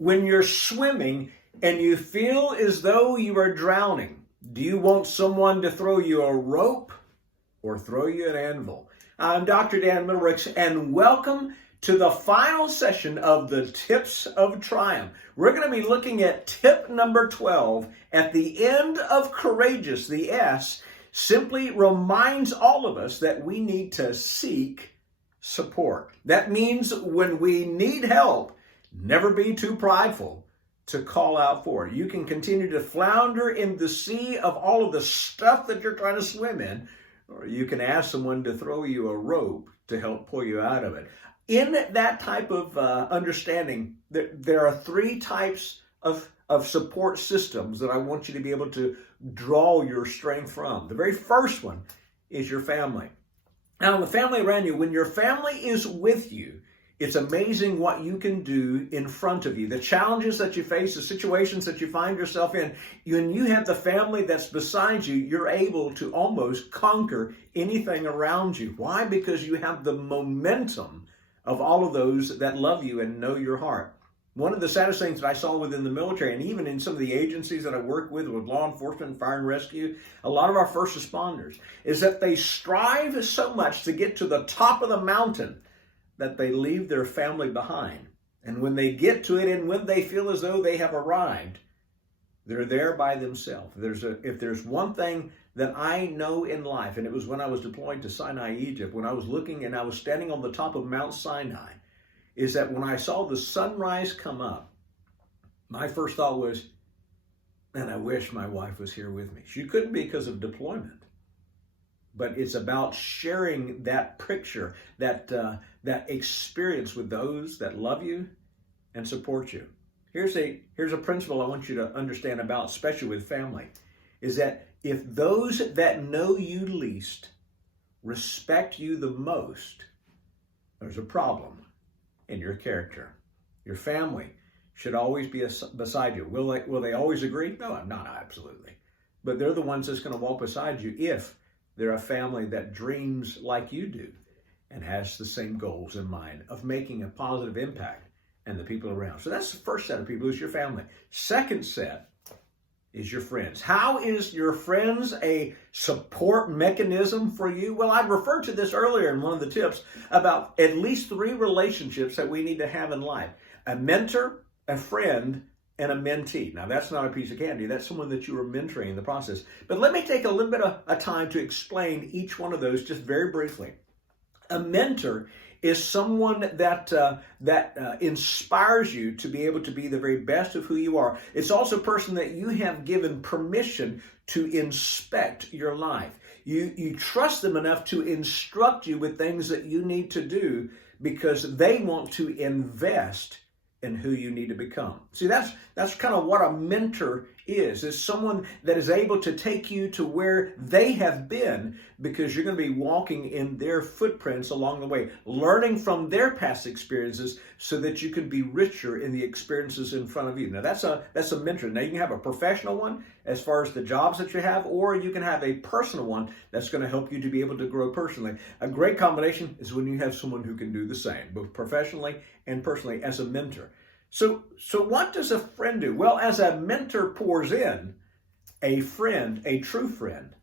When you're swimming and you feel as though you are drowning, do you want someone to throw you a rope or throw you an anvil? I'm Dr. Dan Middlericks, and welcome to the final session of the Tips of Triumph. We're going to be looking at tip number 12. At the end of courageous, the S simply reminds all of us that we need to seek support. That means when we need help, never be too prideful to call out for it. You can continue to flounder in the sea of all of the stuff that you're trying to swim in, or you can ask someone to throw you a rope to help pull you out of it. In that type of understanding, there are three types of support systems that I want you to be able to draw your strength from. The very first one is your family. Now, the family around you, when your family is with you, it's amazing what you can do in front of you. The challenges that you face, the situations that you find yourself in, when you have the family that's beside you, you're able to almost conquer anything around you. Why? Because you have the momentum of all of those that love you and know your heart. One of the saddest things that I saw within the military, and even in some of the agencies that I work with law enforcement, fire and rescue, a lot of our first responders, is that they strive so much to get to the top of the mountain that they leave their family behind. And when they get to it and when they feel as though they have arrived, they're there by themselves. If there's one thing that I know in life, and it was when I was deployed to Sinai, Egypt, when I was looking and I was standing on the top of Mount Sinai, is that when I saw the sunrise come up, my first thought was, man, I wish my wife was here with me. She couldn't be because of deployment. But it's about sharing that picture, that experience with those that love you and support you. Here's a principle I want you to understand about, especially with family, is that if those that know you least respect you the most, there's a problem in your character. Your family should always be beside you. Will they always agree? No, not absolutely. But they're the ones that's going to walk beside you if they're a family that dreams like you do and has the same goals in mind of making a positive impact and the people around. So that's the first set of people, is your family. Second set is your friends. How is your friends a support mechanism for you? Well, I referred to this earlier in one of the tips about at least three relationships that we need to have in life: a mentor, a friend, and a mentee. Now, that's not a piece of candy. That's someone that you are mentoring in the process. But let me take a little bit of time to explain each one of those just very briefly. A mentor is someone that inspires you to be able to be the very best of who you are. It's also a person that you have given permission to inspect your life. You trust them enough to instruct you with things that you need to do because they want to invest in who you need to become. See, that's kind of what a mentor is. It's someone that is able to take you to where they have been because you're going to be walking in their footprints along the way, learning from their past experiences so that you can be richer in the experiences in front of you. Now, that's a mentor. Now, you can have a professional one as far as the jobs that you have, or you can have a personal one that's going to help you to be able to grow personally. A great combination is when you have someone who can do the same, both professionally and personally, as a mentor. So what does a friend do? Well, as a mentor pours in, a friend, a true friend,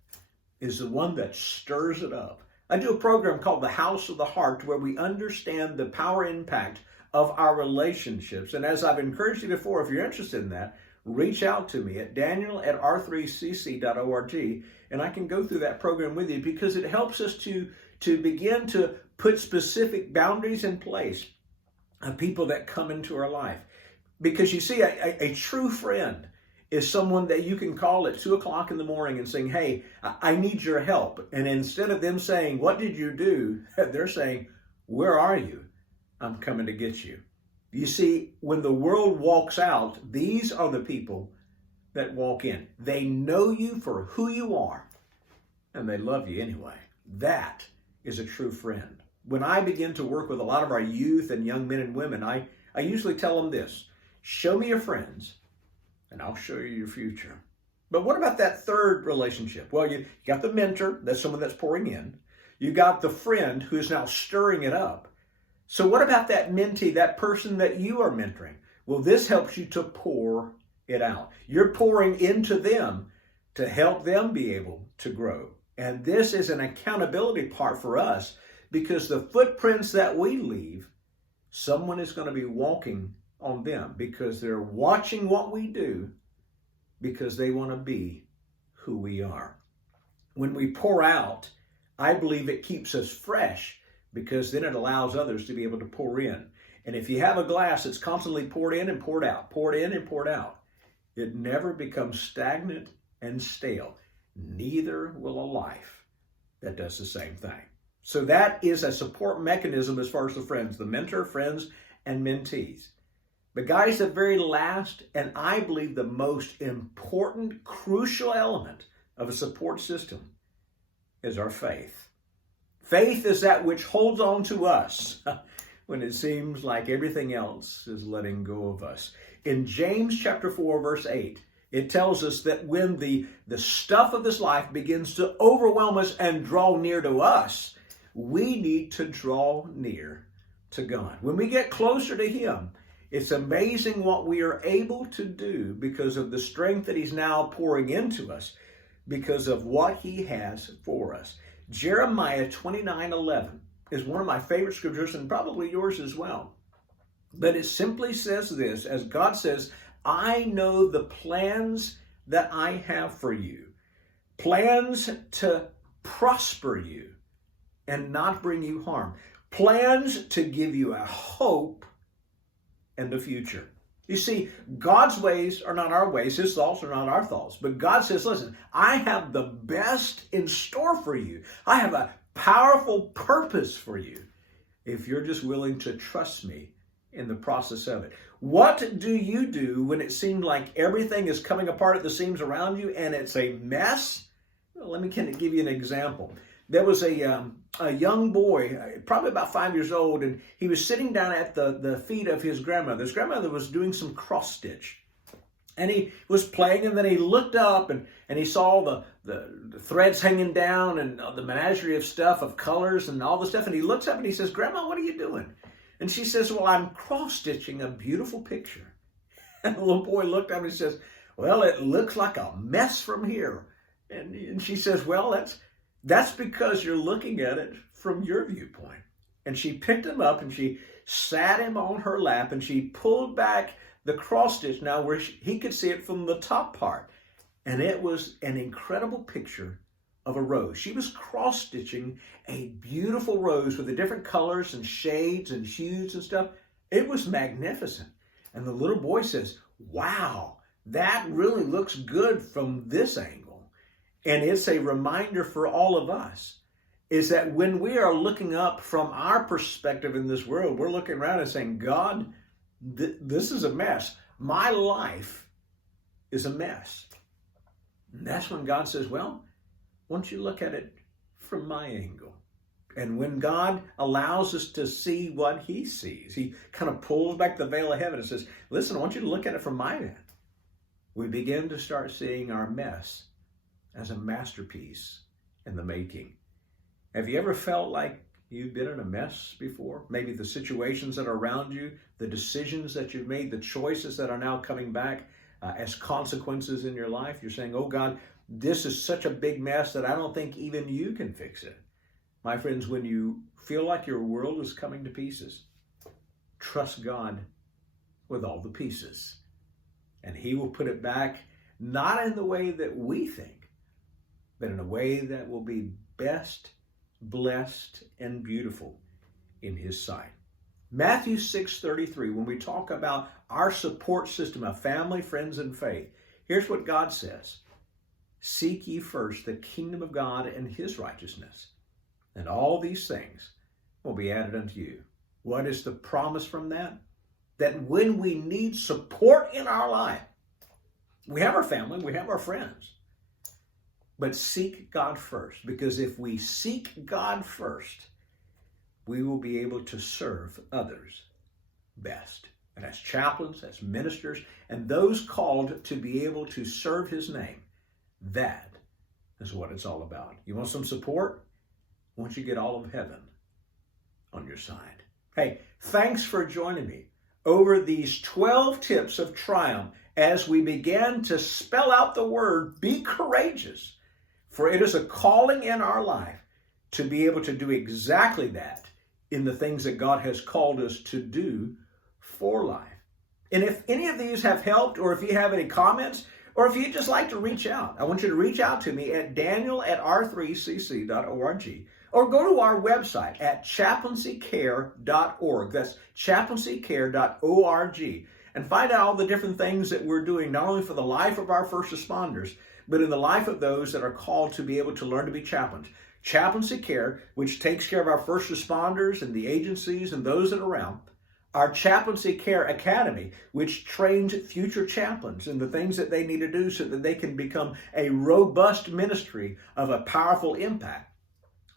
is the one that stirs it up. I do a program called The House of the Heart, where we understand the power impact of our relationships. And as I've encouraged you before, if you're interested in that, reach out to me at daniel@r3cc.org, and I can go through that program with you because it helps us to begin to put specific boundaries in place of people that come into our life. Because you see, a true friend is someone that you can call at 2 o'clock in the morning and saying, hey, I need your help. And instead of them saying, what did you do? They're saying, where are you? I'm coming to get you. You see, when the world walks out, these are the people that walk in. They know you for who you are, and they love you anyway. That is a true friend. When I begin to work with a lot of our youth and young men and women, I usually tell them this: show me your friends, and I'll show you your future. But what about that third relationship? Well, you got the mentor, that's someone that's pouring in. You got the friend who's now stirring it up. So what about that mentee, that person that you are mentoring? Well, this helps you to pour it out. You're pouring into them to help them be able to grow. And this is an accountability part for us, because the footprints that we leave, someone is going to be walking on them because they're watching what we do, because they want to be who we are. When we pour out, I believe it keeps us fresh, because then it allows others to be able to pour in. And if you have a glass that's constantly poured in and poured out, poured in and poured out, it never becomes stagnant and stale. Neither will a life that does the same thing. So that is a support mechanism as far as the friends, the mentor, friends, and mentees. But guys, the very last, and I believe the most important, crucial element of a support system is our faith. Faith is that which holds on to us when it seems like everything else is letting go of us. In James chapter 4, verse 8, it tells us that when the stuff of this life begins to overwhelm us and draw near to us, we need to draw near to God. When we get closer to Him, it's amazing what we are able to do because of the strength that He's now pouring into us, because of what He has for us. Jeremiah 29:11 is one of my favorite scriptures, and probably yours as well. But it simply says this, as God says, I know the plans that I have for you, plans to prosper you and not bring you harm, plans to give you a hope and a future. You see, God's ways are not our ways. His thoughts are not our thoughts. But God says, listen, I have the best in store for you. I have a powerful purpose for you if you're just willing to trust me in the process of it. What do you do when it seems like everything is coming apart at the seams around you and it's a mess? Well, let me give you an example. There was a young boy, probably about 5 years old, and he was sitting down at the feet of his grandmother. His grandmother was doing some cross stitch. And he was playing, and then he looked up and he saw the threads hanging down and the menagerie of stuff, of colors and all the stuff. And he looks up and he says, Grandma, what are you doing? And she says, well, I'm cross stitching a beautiful picture. And the little boy looked up and he says, well, it looks like a mess from here. And she says, well, that's because you're looking at it from your viewpoint. And she picked him up and she sat him on her lap and she pulled back the cross stitch now where he could see it from the top part. And it was an incredible picture of a rose. She was cross stitching a beautiful rose with the different colors and shades and hues and stuff. It was magnificent. And the little boy says, wow, that really looks good from this angle. And it's a reminder for all of us is that when we are looking up from our perspective in this world, we're looking around and saying, God, this is a mess. My life is a mess. And that's when God says, well, why don't you look at it from my angle? And when God allows us to see what He sees, He kind of pulls back the veil of heaven and says, listen, I want you to look at it from my end. We begin to start seeing our mess as a masterpiece in the making. Have you ever felt like you've been in a mess before? Maybe the situations that are around you, the decisions that you've made, the choices that are now coming back as consequences in your life. You're saying, oh God, this is such a big mess that I don't think even you can fix it. My friends, when you feel like your world is coming to pieces, trust God with all the pieces. And He will put it back, not in the way that we think, but in a way that will be best, blessed, and beautiful in His sight. Matthew 6:33, when we talk about our support system of family, friends, and faith, here's what God says. Seek ye first the kingdom of God and His righteousness, and all these things will be added unto you. What is the promise from that? That when we need support in our life, we have our family, we have our friends, but seek God first, because if we seek God first, we will be able to serve others best. And as chaplains, as ministers, and those called to be able to serve His name, that is what it's all about. You want some support? Why don't you get all of heaven on your side? Hey, thanks for joining me. over these 12 tips of triumph as we began to spell out the word, be courageous. For it is a calling in our life to be able to do exactly that in the things that God has called us to do for life. And if any of these have helped, or if you have any comments, or if you'd just like to reach out, I want you to reach out to me at daniel@r3cc.org, or go to our website at chaplaincycare.org. That's chaplaincycare.org, and find out all the different things that we're doing, not only for the life of our first responders, but in the life of those that are called to be able to learn to be chaplains. Chaplaincy Care, which takes care of our first responders and the agencies and those that are around. Our Chaplaincy Care Academy, which trains future chaplains in the things that they need to do so that they can become a robust ministry of a powerful impact.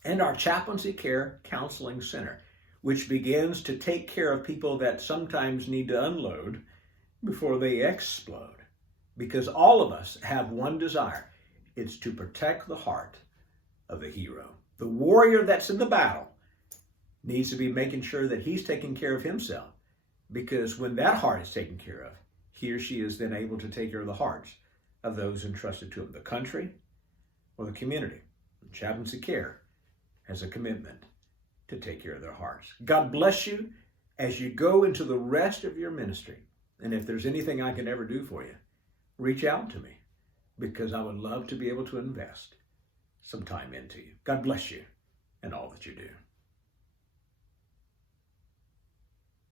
And our Chaplaincy Care Counseling Center, which begins to take care of people that sometimes need to unload before they explode. Because all of us have one desire. It's to protect the heart of the hero. The warrior that's in the battle needs to be making sure that he's taking care of himself. Because when that heart is taken care of, he or she is then able to take care of the hearts of those entrusted to him, the country or the community. Chaplaincy Care has a commitment to take care of their hearts. God bless you as you go into the rest of your ministry. And if there's anything I can ever do for you, reach out to me, because I would love to be able to invest some time into you. God bless you and all that you do.